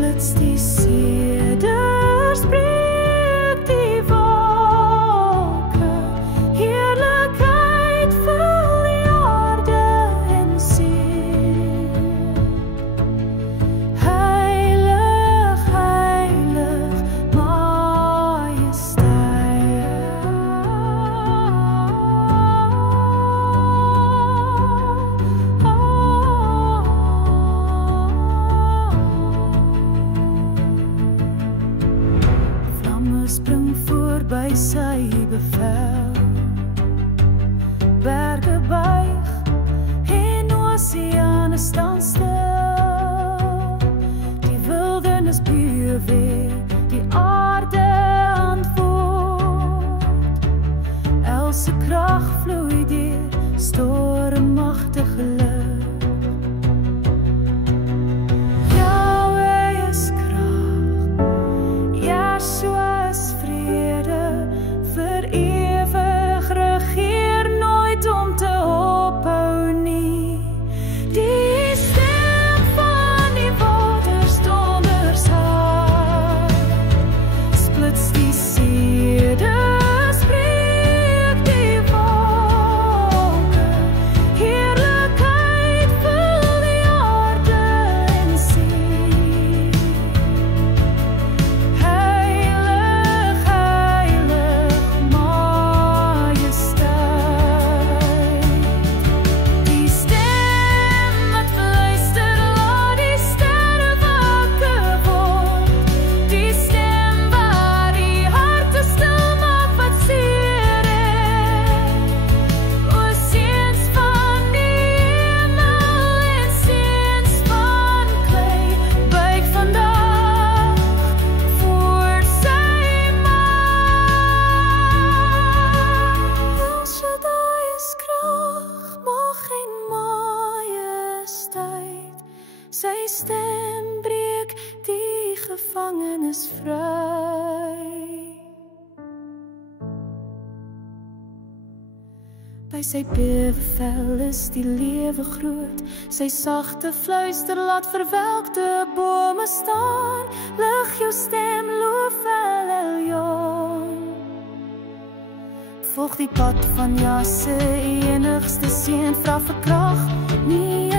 splits die seders, breek die wolke, heerlikheid vul die aarde en see. Heilig, heilig, majesteit. Vlamme spring voorby sy bevel, berge buig en oseane staan stil, die wildernis beweeg, die aarde antwoord, else krag vloei deur stormagtige lig. Yahweh is krag, Yeshua is vrede, vir ewig regeer, nooit om te ophou nie. Die stem van die waters donders hard, splits die seders, breek die wolke, heerlikheid vul die aarde en see. Heilig, heilig, majesteit. Die stem wat fluister, laat die sterre wakker word, die stem waar die harte stil maak wat seer het. O seuns van die hemel en seuns van klei, buig vandag voor sy mag. El Shaddai is krag, mag en majesteit, sy stem breek die gevangenes vry. By sy bevel is die lewe groot, sy sagte fluister laat verwelkte bome staan, lig jou stem, loof El Elyon. Volg die pad van Jah se enigste seun, vra vir krag, nie